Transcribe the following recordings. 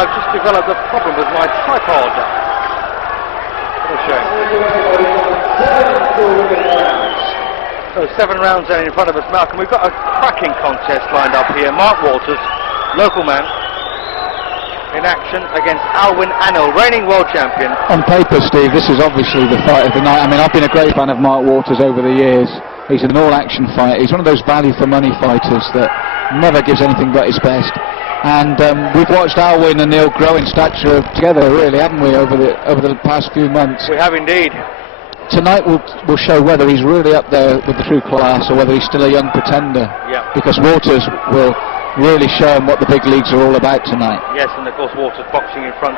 I've just developed a problem with my tripod. What a shame. So 7 rounds then in front of us, Malcolm. We've got a cracking contest lined up here. Mark Waters, local man, in action against Alwin Anil, reigning world champion. On paper, Steve, this is obviously the fight of the night. I mean, I've been a great fan of Mark Waters over the years. He's an all-action fighter. He's one of those value-for-money fighters that never gives anything but his best. And we've watched Alwin and Anil grow in stature together, really, haven't we, over the past few months? We have indeed. Tonight will show whether he's really up there with the true class or whether he's still a young pretender. Yeah. Because Waters will really show him what the big leagues are all about tonight. Yes, and of course Waters boxing in front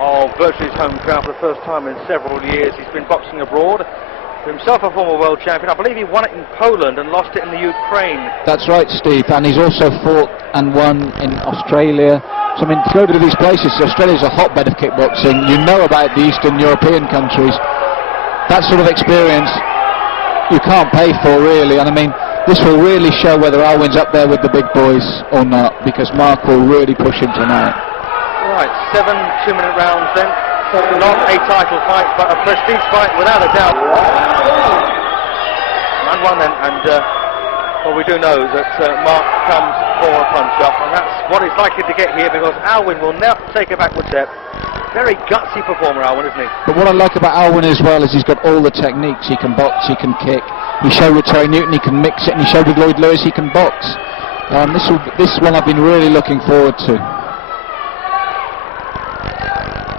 of virtually his home crowd for the first time in several years. He's been boxing abroad. Himself a former world champion. I believe he won it in Poland and lost it in the Ukraine. That's right, Steve, and he's also fought and won in Australia. So I mean, to go to these places, Australia's a hotbed of kickboxing. You know about the Eastern European countries. That sort of experience you can't pay for, really, and I mean, this will really show whether Alwin's up there with the big boys or not, because Mark will really push him tonight. Right, 7 2-minute rounds then. Not a title fight, but a prestige fight without a doubt. And one then, and well, we do know that Mark comes for a punch-up, and that's what he's likely to get here, because Alwin will now take a backward step. Very gutsy performer, Alwin, isn't he? But what I like about Alwin as well is he's got all the techniques. He can box, he can kick. He showed with Terry Newton he can mix it, and he showed with Lloyd Lewis he can box. This one I've been really looking forward to.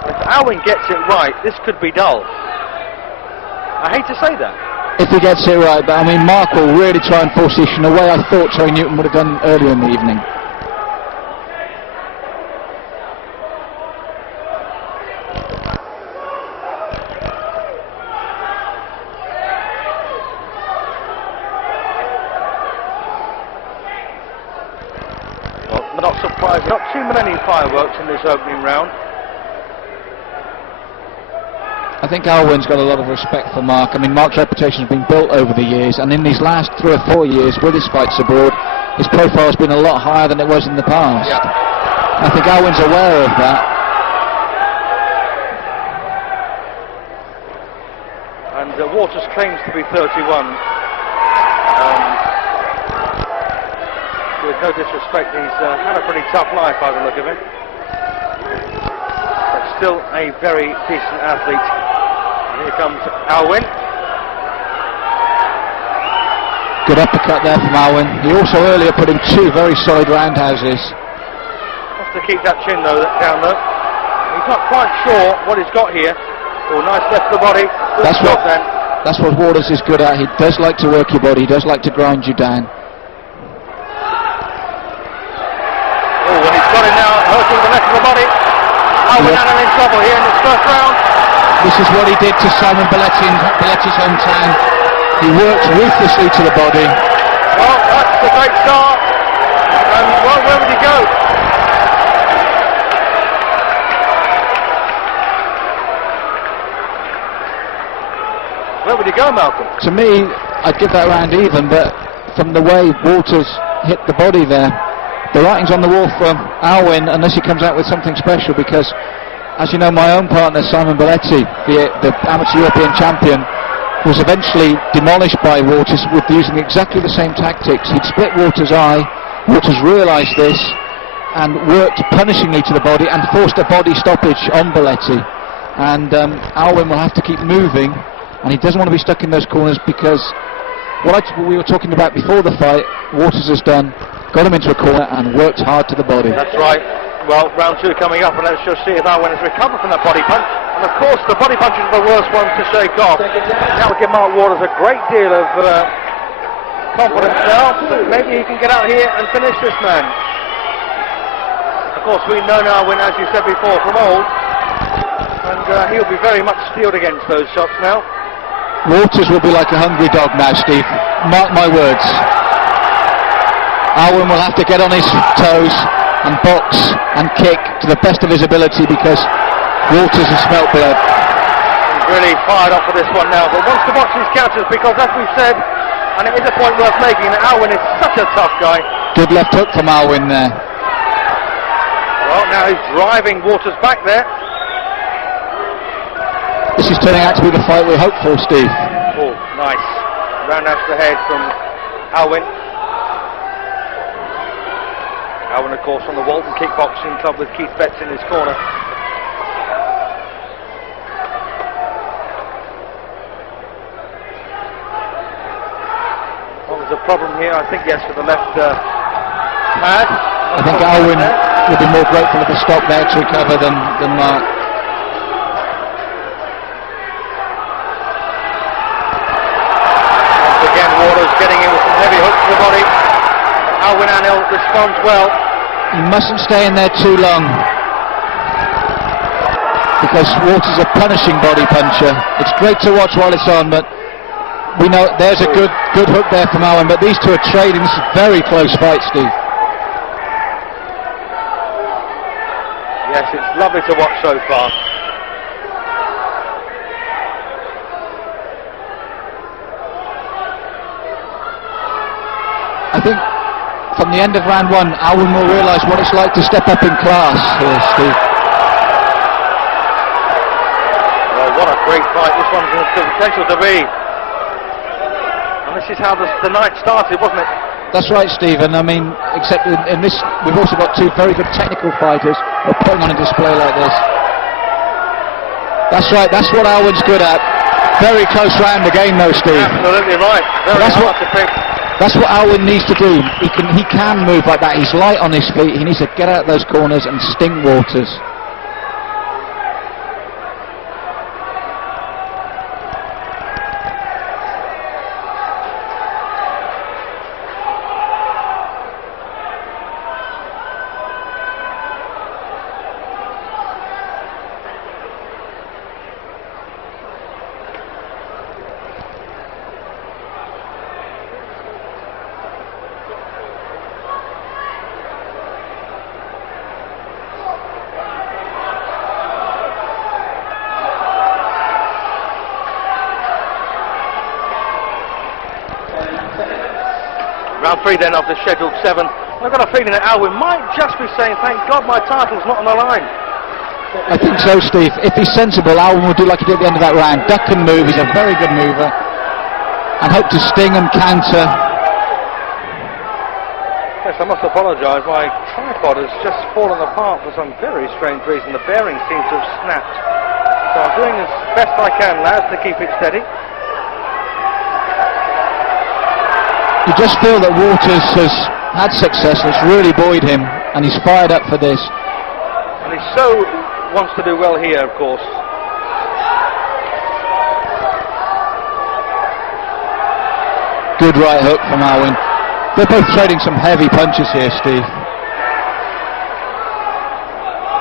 If Alwin gets it right, this could be dull. I hate to say that. If he gets it right, but I mean, Mark will really try and force the issue in a way I thought Terry Newton would have done earlier in the evening. Not surprised, not too many fireworks in this opening round. I think Alwin's got a lot of respect for Mark. I mean, Mark's reputation has been built over the years, and in these last 3 or 4 years with his fights abroad, his profile has been a lot higher than it was in the past. Yeah. I think Alwin's aware of that. And Waters claims to be 31. With no disrespect, he's had a pretty tough life by the look of it. But still a very decent athlete. And here comes Alwin. Good uppercut there from Alwin. He also earlier put in 2 very solid roundhouses. Has to keep that chin though, down though. He's not quite sure what he's got here. Oh, nice left to the body. Good shot then. That's what Waters is good at. He does like to work your body. He does like to grind you down. Oh, and he's got it now, hurting the left of the body. Alwin Anil in trouble here in this first round. This is what he did to Simon Belletti in Belletti's hometown. He worked ruthlessly to the body. Well, that's a great start. And well, where would he go? Where would he go, Malcolm? To me, I'd give that round even, but from the way Waters hit the body there, the writing's on the wall for Alwin unless he comes out with something special, because, as you know, my own partner, Simon Belletti, the amateur European champion, was eventually demolished by Waters with using exactly the same tactics. He'd split Waters' eye. Waters realised this and worked punishingly to the body and forced a body stoppage on Belletti. And Alwin will have to keep moving, and he doesn't want to be stuck in those corners, because what we were talking about before the fight, Waters has done, got him into a corner and worked hard to the body. That's right. Well, round 2 coming up, and let's just see if Alwin has recovered from that body punch. And of course, the body punch is the worst one to shake off. That would give Mark Waters a great deal of confidence now. Maybe he can get out here and finish this man. Of course, we know now, Alwin, as you said before, from old, and he'll be very much steeled against those shots now. Waters will be like a hungry dog now, Steve. Mark my words. Alwin will have to get on his toes and box and kick to the best of his ability, because Waters has smelt blood. He's really fired up for this one now, but wants to box his counters, because as we said, and it is a point worth making, that Alwin is such a tough guy. Good left hook from Alwin there. Well, now he's driving Waters back there. This is turning out to be the fight we hoped for, Steve. Oh, nice. Roundhouse to the head from Alwin. Alwin, of course, on the Walton Kickboxing Club with Keith Betts in his corner. Well, there's a problem here, I think, yes, with the left pad. I think Alwin would be more grateful of a stop there to recover than Mark. Once again, Waters getting in with some heavy hooks to the body. Alwin Anil responds well. He mustn't stay in there too long, because Waters is a punishing body puncher. It's great to watch while it's on, but we know there's a good hook there from Alwin, but these two are trading. This is a very close fight, Steve. Yes, it's lovely to watch so far. I think from the end of round one, Alwin will realise what it's like to step up in class here, Steve. Well, what a great fight this one has the potential to be. And this is how the night started, wasn't it? That's right, Stephen. I mean, except in this, we've also got two very good technical fighters who are putting on a display like this. That's right, that's what Alwin's good at. Very close round again though, Steve. Absolutely right. Very hard to pick. That's what Alwin needs to do. He can move like that. He's light on his feet. He needs to get out of those corners and sting Waters. Round 3 then of the scheduled 7. I've got a feeling that Alwin might just be saying, thank God my title's not on the line. I think so, Steve. If he's sensible, Alwin will do like he did at the end of that round. Duck and move. He's a very good mover. And hope to sting and counter. Yes, I must apologise. My tripod has just fallen apart for some very strange reason. The bearing seems to have snapped. So I'm doing as best I can, lads, to keep it steady. You just feel that Waters has had success, it's really buoyed him, and he's fired up for this. And he so wants to do well here, of course. Good right hook from Alwin. They're both trading some heavy punches here, Steve.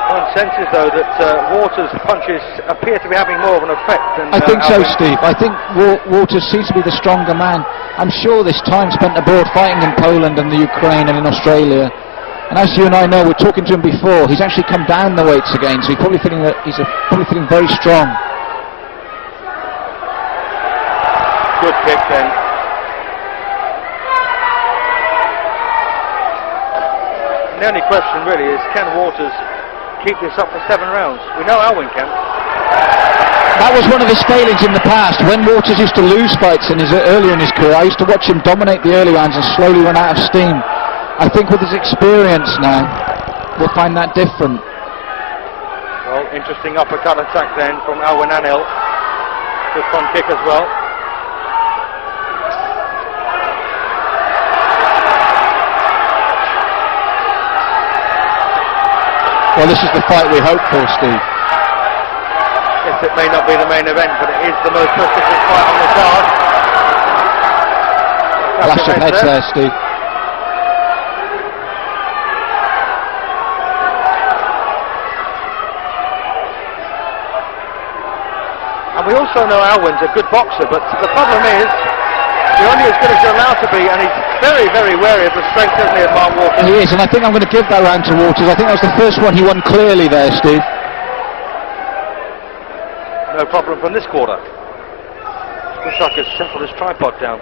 One senses, though, that Waters' punches appear to be having more of an effect than I think so, Alwin. Steve. I think Waters seems to be the stronger man. I'm sure this time spent abroad fighting in Poland and the Ukraine and in Australia. And as you and I know, we're talking to him before, he's actually come down the weights again, so he's probably feeling that probably feeling very strong. Good kick then. And the only question really is, can Waters keep this up for 7 rounds? We know Alwin can. That was one of his failings in the past. When Waters used to lose fights earlier in his career, I used to watch him dominate the early rounds and slowly run out of steam. I think with his experience now, we'll find that different. Well, interesting uppercut attack then from Alwin Anil. Good front kick as well. Well, this is the fight we hope for, Steve. Yes, it may not be the main event, but it is the most prestigious fight on the card. Flash of heads there, Steve. And we also know Alwin's a good boxer, but the problem is, you're only as good as you're allowed to be, and he's very, very wary of the strength, isn't he, of Mark Waters? He is, and I think I'm going to give that round to Waters. I think that was the first one he won clearly there, Steve. No problem from this quarter. Wish I could settle this tripod down.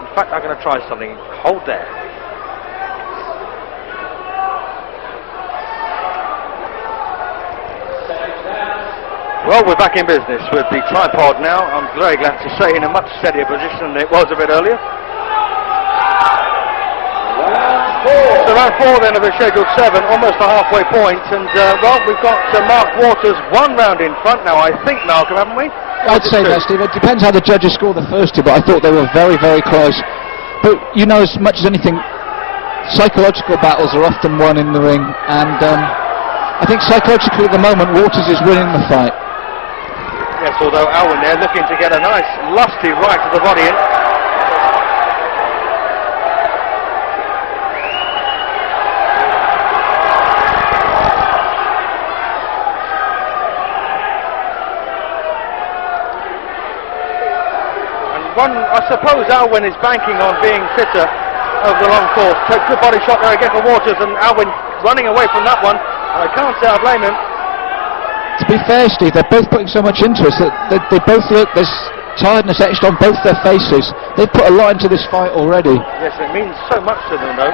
In fact, I'm going to try something. Hold there. Well, we're back in business with the tripod now. I'm very glad to say in a much steadier position than it was a bit earlier. So round 4 then of the scheduled 7, almost a halfway point, and well, we've got Mark Waters 1 round in front now, I think, Malcolm, haven't we? I'd say that, Steve. It depends how the judges score the first 2, but I thought they were very, very close. But you know, as much as anything, psychological battles are often won in the ring, and I think psychologically at the moment Waters is winning the fight. Yes, although Alwin there looking to get a nice lusty right to the body in. I suppose Alwin is banking on being fitter over the long course. Take good body shot there again for Waters, and Alwin running away from that one. I can't say I blame him. To be fair, Steve, they're both putting so much into us that they both look, there's tiredness etched on both their faces. They've put a lot into this fight already. Yes, it means so much to them, though.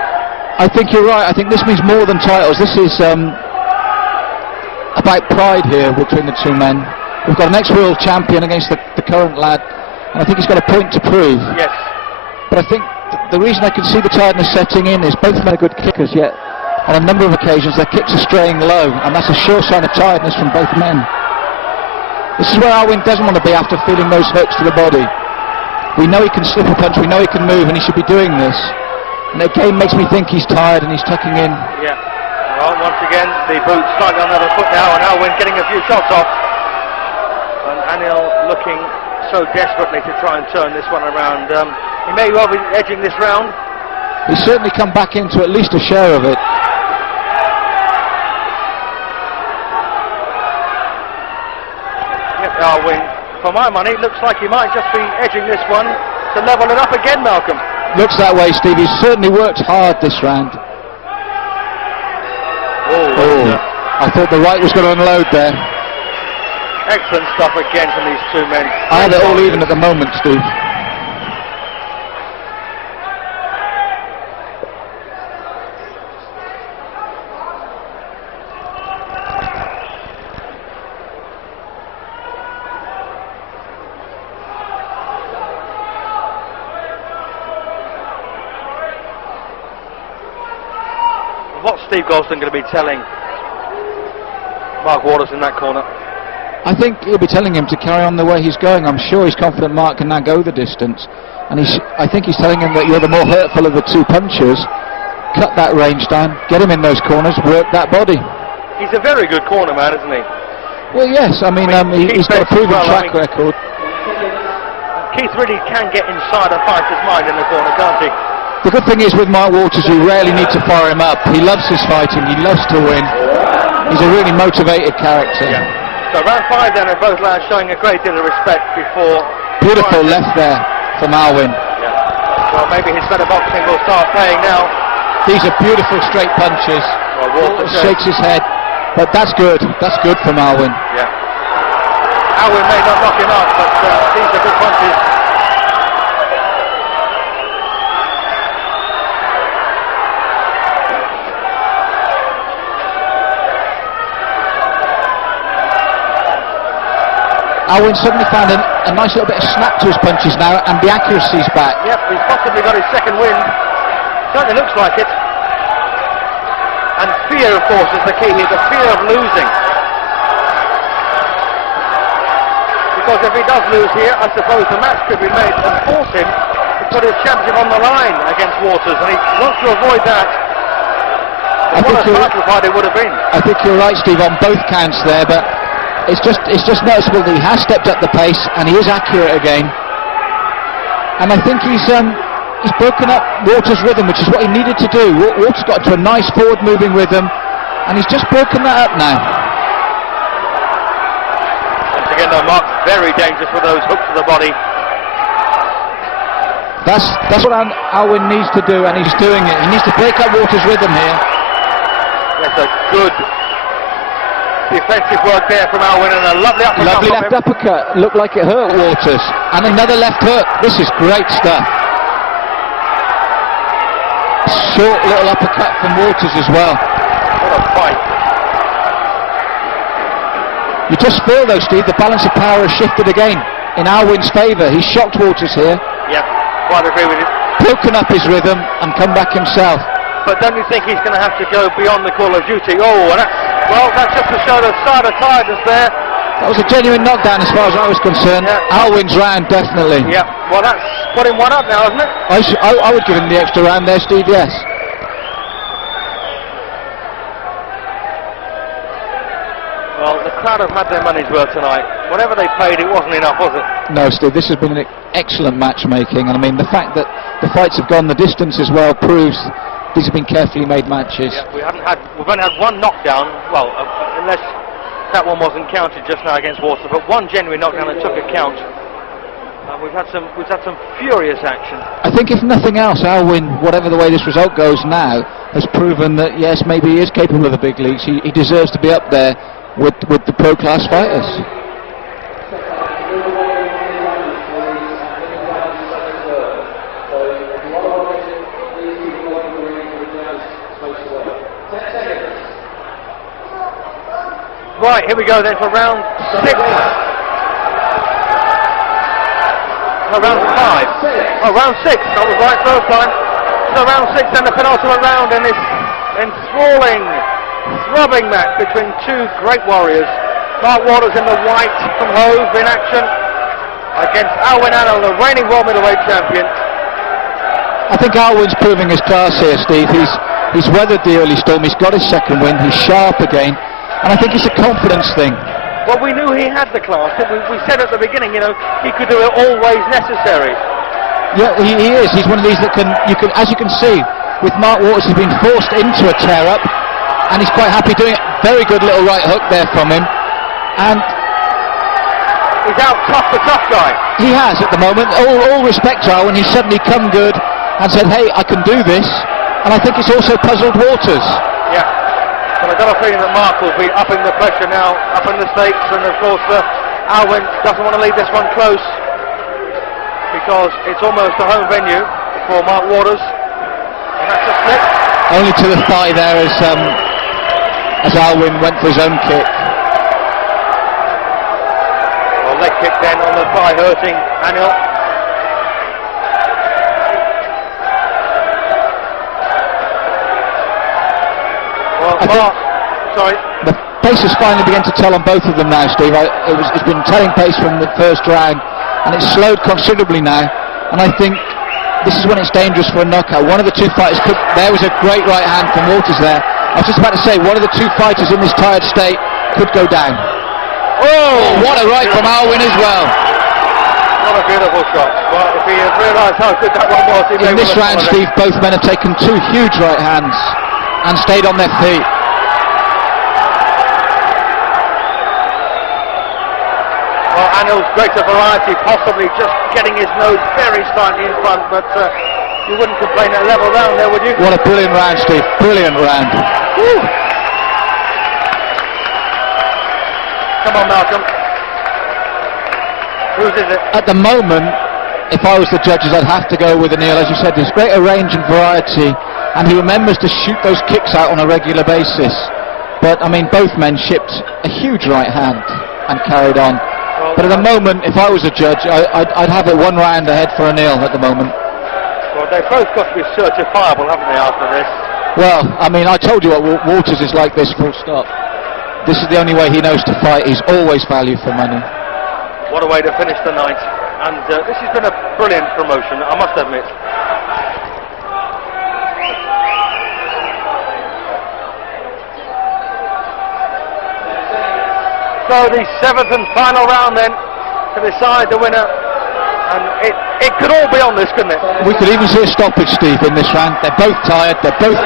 I think you're right. I think this means more than titles. This is about pride here between the two men. We've got an ex-world champion against the current lad, and I think he's got a point to prove. Yes. But I think the reason I can see the tiredness setting in is both men are good kickers, yet on a number of occasions their kicks are straying low, and that's a sure sign of tiredness from both men. This is where Alwin doesn't want to be after feeling those hooks to the body. We know he can slip a punch, we know he can move, and he should be doing this. And it again makes me think he's tired and he's tucking in. Yeah. Well, once again, the boot slightly on the other foot now, and Alwin getting a few shots off. And Anil looking so desperately to try and turn this one around. He may well be edging this round. He's certainly come back into at least a share of it. Alwin, for my money, looks like he might just be edging this one to level it up again, Malcolm. Looks that way, Steve. He's certainly worked hard this round. I thought the right was going to unload there. Excellent stuff again from these two men. I have it all even at the moment, Steve. What's Steve Golston going to be telling Mark Waters in that corner? I think he'll be telling him to carry on the way he's going. I'm sure he's confident Mark can now go the distance, and I think he's telling him that you're the more hurtful of the two punchers. Cut that range down, get him in those corners, work that body. He's a very good corner man, isn't he? Well, yes. I mean he's got a proven track record. Keith really can get inside a fighter's mind in the corner, can't he? The good thing is with Mark Waters, you rarely need to fire him up. He loves his fighting, he loves to win. He's a really motivated character. Yeah. So round 5 then, and both lads showing a great deal of respect before... Beautiful left there from Alwin. Yeah. Well, maybe his better boxing will start paying now. These are beautiful straight punches. Well, Waters shakes his head, but that's good. That's good from Alwin. Yeah. Alwin may not knock him out, but these are good punches. Alwin suddenly found a nice little bit of snap to his punches now, and the accuracy's back. Yep, he's possibly got his second win. Certainly looks like it. And fear, of course, is the key here, the fear of losing. Because if he does lose here, I suppose the match could be made and force him to put his championship on the line against Waters, and he wants to avoid that. What a title fight it would have been. I think you're right, Steve, on both counts there, but it's just noticeable that he has stepped up the pace and he is accurate again. And I think he's broken up Waters' rhythm, which is what he needed to do. Waters got into a nice forward-moving rhythm, and he's just broken that up now. Once again, though, Mark's very dangerous with those hooks to the body. That's what Alwin needs to do, and he's doing it. He needs to break up Waters' rhythm here. That's a good defensive work there from Alwin, and a lovely uppercut. Lovely left uppercut. Looked like it hurt Waters. And another left hook. This is great stuff. Short little uppercut from Waters as well. What a fight. You just feel though, Steve, the balance of power has shifted again in Alwin's favour. He's shocked Waters here. Yeah, quite agree with you. Broken up his rhythm and come back himself. But don't you think he's going to have to go beyond the call of duty? Oh, and that's just to show the side of tiredness there. That was a genuine knockdown as far as I was concerned. Yeah. Alwin's round, definitely. Yeah, well that's putting one up now, isn't it? I would give him the extra round there, Steve, yes. Well, the crowd have had their money's worth tonight. Whatever they paid, it wasn't enough, was it? No, Steve, this has been an excellent matchmaking, and I mean the fact that the fights have gone the distance as well proves these have been carefully made matches. Yeah, we've only had one knockdown, well, unless that one wasn't counted just now against Waters, but one genuine knockdown that took a count. We've had some furious action. I think if nothing else, Alwin, whatever the way this result goes now, has proven that yes, maybe he is capable of the big leagues. He deserves to be up there with the pro class fighters. Right, here we go then for round 6. No, round 5. Oh, round 6. I was right first time. So round 6 and the penultimate round in this enthralling, throbbing match between two great warriors. Mark Waters in the white from Hove in action against Alwin Anil, the reigning world middleweight champion. I think Alwin's proving his class here, Steve. He's weathered the early storm. He's got his second win. He's sharp again. And I think it's a confidence thing. Well, we knew he had the class. We said at the beginning, you know, he could do it always necessary. Yeah, he is. He's one of these that as you can see, with Mark Waters, he's been forced into a tear-up, and he's quite happy doing it. Very good little right hook there from him. And he's out tough the tough guy. He has at the moment. All respect to Alwin. He's suddenly come good and said, hey, I can do this. And I think it's also puzzled Waters. Yeah. But I've got a feeling that Mark will be upping the pressure now, upping the stakes, and of course Alwin doesn't want to leave this one close because it's almost a home venue for Mark Waters, and that's a split. Only to the thigh there as Alwin went for his own kick. Well, leg kick then on the thigh, hurting Anil. The pace has finally begun to tell on both of them now, Steve. It's been telling pace from the first round, and it's slowed considerably now. And I think this is when it's dangerous for a knockout. One of the two fighters there was a great right hand from Waters there. I was just about to say, one of the two fighters in this tired state could go down. Oh, what a right from Alwin as well. What a beautiful shot. Well, if he had realised how good that one was... In this round, Steve, both men have taken two huge right hands and stayed on their feet. Well, Anil's greater variety, possibly just getting his nose very slightly in front, but you wouldn't complain at a level round there, would you? What a brilliant round, Steve. Brilliant round. Woo. Come on, Malcolm. Whose is it? At the moment, if I was the judges, I'd have to go with Anil. As you said, there's greater range and variety, and he remembers to shoot those kicks out on a regular basis. But, I mean, both men shipped a huge right hand and carried on. Well, but at the moment, if I was a judge, I'd have it one round ahead for Anil at the moment. Well, they've both got to be certifiable, haven't they, after this? Well, I mean, I told you what Waters is like this, full stop. This is the only way he knows to fight. He's always value for money. What a way to finish the night. And this has been a brilliant promotion, I must admit. So the 7th and final round then to decide the winner, and it could all be on this, couldn't it? We could even see a stoppage, Steve, in this round. They're both tired. They're both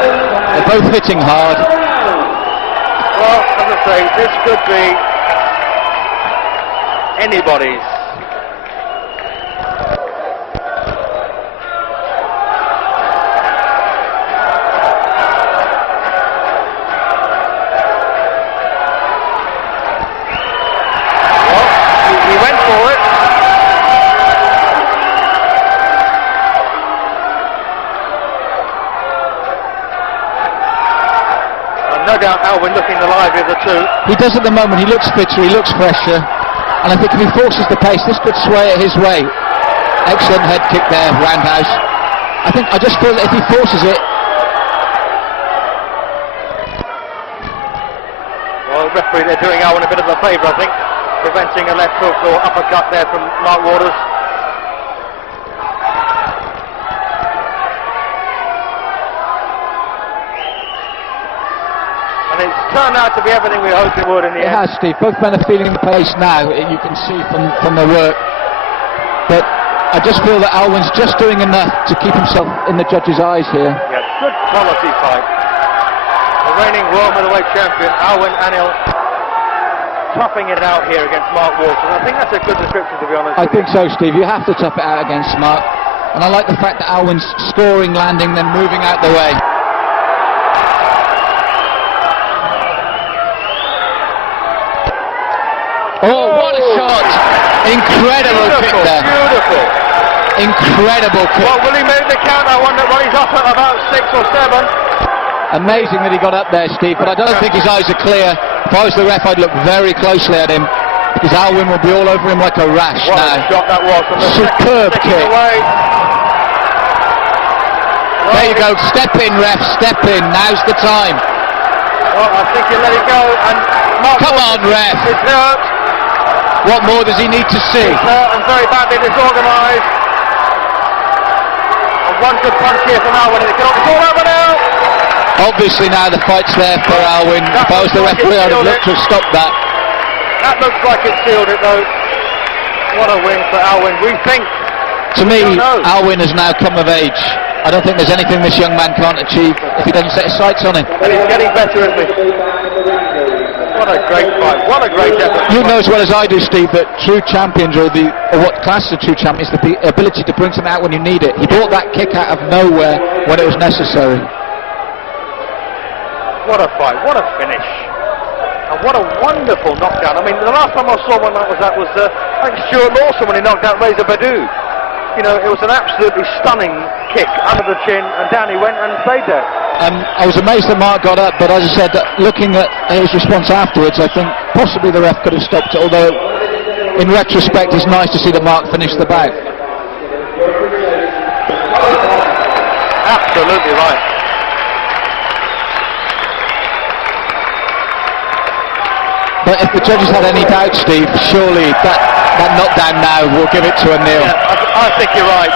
hitting hard. Well, as I say, this could be anybody's. No doubt Alwin looking the livelier of the two. He does at the moment. He looks fitter, he looks fresher, and I think if he forces the pace, this could sway it his way. Excellent head kick there, roundhouse. I just feel that if he forces it. Well, the referee, they're doing Alwin a bit of a favour, I think, preventing a left hook or uppercut there from Mark Waters. And it's turned out to be everything we hoped it would in the end. It has, Steve. Both men are feeling the pace now. You can see from their work. But I just feel that Alwin's just doing enough to keep himself in the judges' eyes here. Yeah, good quality fight. The reigning world middleweight champion, Alwin Anil, toughing it out here against Mark Waters. I think that's a good description, to be honest. I think so, Steve. You have to tough it out against Mark. And I like the fact that Alwin's scoring, landing, then moving out the way. Oh, what a shot! Incredible kick there. Beautiful. Incredible kick. Well, will he make the count? I wonder. Well, he's up at about 6 or 7. Amazing that he got up there, Steve, but I don't think his eyes are clear. If I was the ref, I'd look very closely at him, because Alwin will be all over him like a rash What now. a shot that was from the Superb kick. away. There you go, step in, ref, step in, now's the time. Well, I think you let it go, and Mark Come on, ref. is hurt. What more does he need to see? And very badly disorganised. And one good punch here from Alwin, and it's all over now. Obviously now the fight's there for Alwin. If I was the referee, I'd have looked to have stopped that. That looks like it sealed it, though. What a win for Alwin. We think. To me, don't know. Alwin has now come of age. I don't think there's anything this young man can't achieve if he doesn't set his sights on it. And he's getting better, isn't he? What a great fight. What a great effort. You know as well as I do, Steve, that true champions, or what classes a true champion, is the ability to bring something out when you need it. He brought that kick out of nowhere when it was necessary. What a fight. What a finish. And what a wonderful knockdown. I mean, the last time I saw one like that was I think Stuart Lawson when he knocked out Razor Badou. You know, it was an absolutely stunning kick under the chin, and down he went and stayed there. I was amazed that Mark got up, but as I said, looking at his response afterwards, I think possibly the ref could have stopped it, although in retrospect it's nice to see that Mark finished the bout. Absolutely right. But if the judges had any doubt, Steve, surely that knockdown now will give it to Anil. Yeah, I think you're right.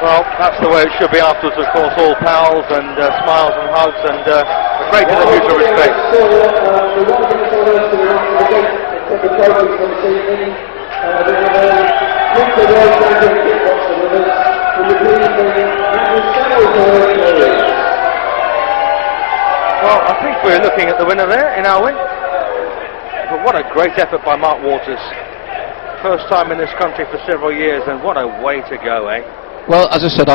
Well, that's the way it should be afterwards, of course, all pals and smiles and hugs and a great deal of mutual respect. Well, I think we're looking at the winner there in Alwin. But what a great effort by Mark Waters. First time in this country for several years, and what a way to go, eh? Well, as I said,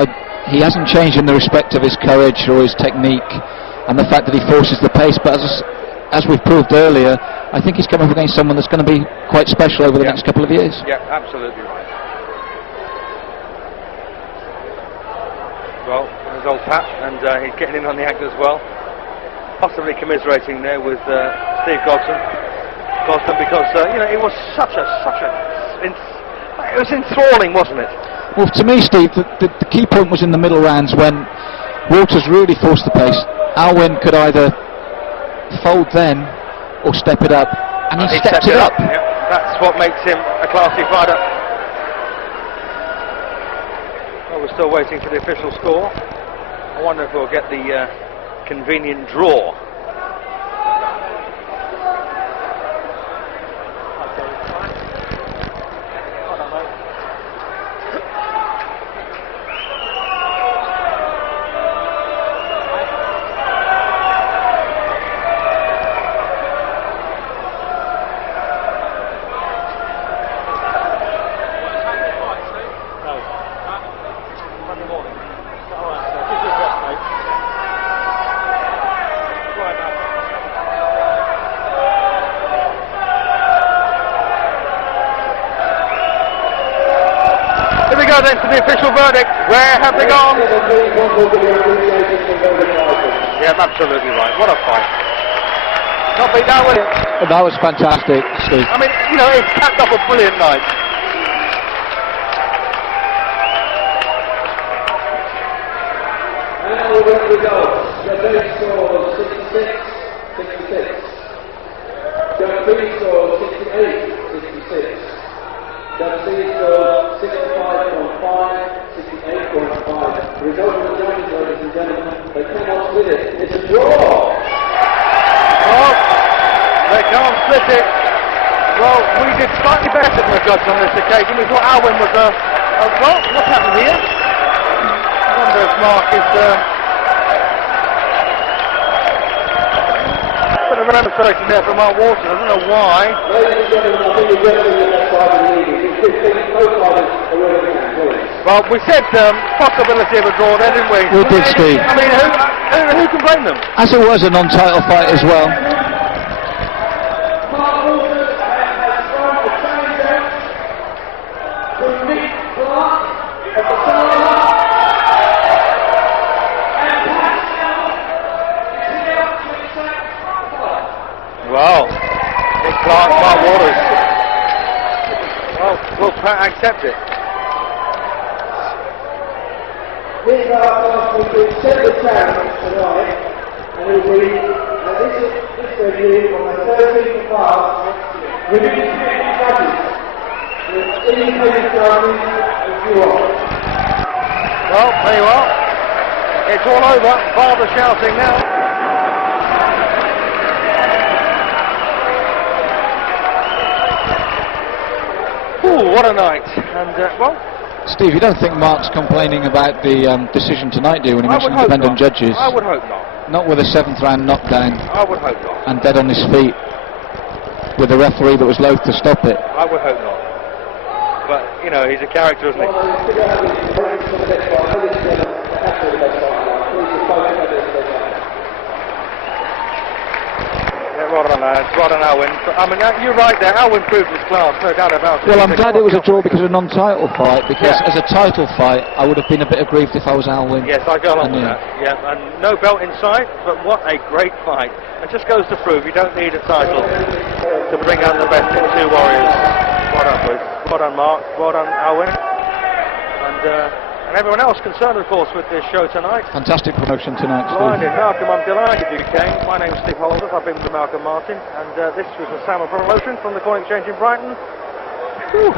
he hasn't changed in the respect of his courage or his technique and the fact that he forces the pace, but as we've proved earlier, I think he's come up against someone that's going to be quite special over the next couple of years. Yeah, absolutely right. Well, there's old Pat, and he's getting in on the act as well. Possibly commiserating there with Steve Gosden, because it was it was enthralling, wasn't it? Well, to me, Steve, the key point was in the middle rounds when Waters really forced the pace. Alwin could either fold then or step it up, and he stepped it up. Yeah, that's what makes him a classy fighter. Well, we're still waiting for the official score. I wonder if we'll get the convenient draw. go then to the official verdict. Where have they gone? Yeah, absolutely right. What a fight. Not beat that one. That was fantastic, Steve. I mean, you know, it's capped up a brilliant night. And the results. The base score 66-66. Judge B score 68-66. Judge C score 65.5, 68.5. The result of the judges, ladies and gentlemen, they cannot split it. It's a draw. Oh, they can't split it. Well, we did slightly better than the judge on this occasion. We thought Alwin was well, what's happened here? I wonder if Mark is bit of an demonstration there from Mark Waters. I don't know why. Ladies and gentlemen, I think we're definitely in that side of the league. It's 15, both sides are really good. Well, we said possibility of a draw there, didn't we? We did, Steve. I mean, who can blame them? As it was a non-title fight as well. Mark Waters has thrown a change out to Nick Clark at the corner. Well, Nick Clark, Mark Waters. Well, will Pat accept it? Nick Clark will set the challenge tonight, and he'll be at this venue on the 13th of March with independent judges. With independent judges as you are. Well, there you are. It's all over. Father shouting now. Ooh, what a night. And, well... Steve, you don't think Mark's complaining about the decision tonight, do you, when he mentioned independent judges? I would hope not. Not with a 7th round knockdown. I would hope not. And dead on his feet. With a referee that was loath to stop it. I would hope not. But, you know, he's a character, isn't he? Well done, lads. Well done, Alwin. I mean, you're right there. Alwin proved his class, no doubt about it. Well, I'm glad it was a draw because of a non-title fight. Because Yeah. as a title fight, I would have been a bit aggrieved if I was Alwin. Yes, I go along with And, that. Yeah, and no belt in sight, but what a great fight. It just goes to prove you don't need a title to bring out the best in two warriors. Well done, Bruce. Well done, Mark. Well done, Alwin. And everyone else concerned, of course, with this show tonight. Fantastic promotion tonight, Blinded, Steve. Malcolm, I'm delighted you came. My name's Steve Holders. I've been with Malcolm Martin, and this was the Salmon promotion from the Coin Exchange in Brighton. Whew.